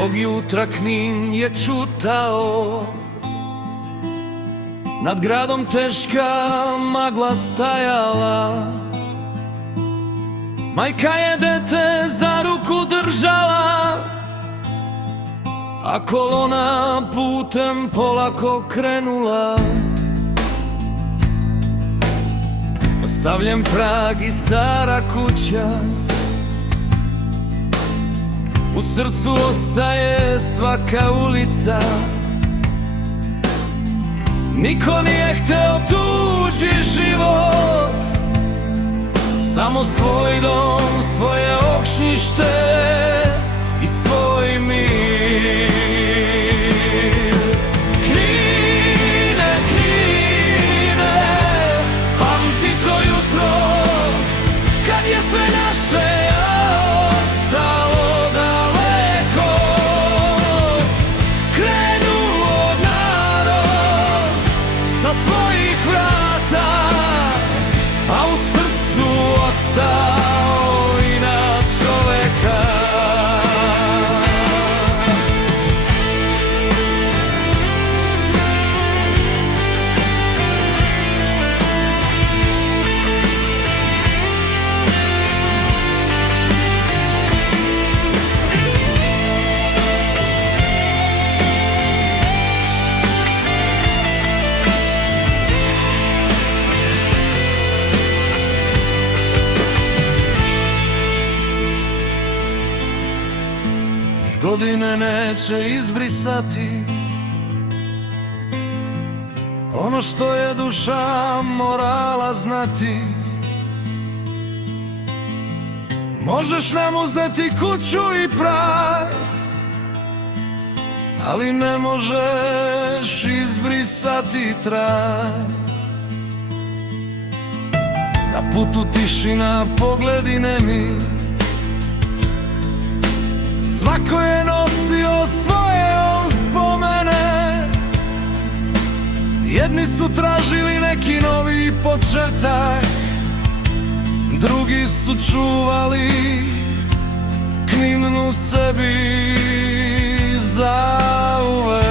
Tog jutra Knin je čutao, nad gradom teška magla stajala. Majka je dete za ruku držala, a kolona putem polako krenula. Ostavljen prag i stara kuća, u srcu ostaje svaka ulica. Niko nije hteo tuđi život, samo svoj dom, svoje ognjište i svoj mir. Knine, Knine, pamti to jutro, kad je sve naše ostalo daleko. Krenuo narod sa svojih vrata, a u srcu ostao inat čoveka. Godine neće izbrisati ono što je duša morala znati. Možeš nam uzeti kuću i prag, ali ne možeš izbrisati trag. Na putu tišina, pogledi nemi, svako je nosio svoje uspomene. Jedni su tražili neki novi početak, drugi su čuvali Knin u sebi zauvek.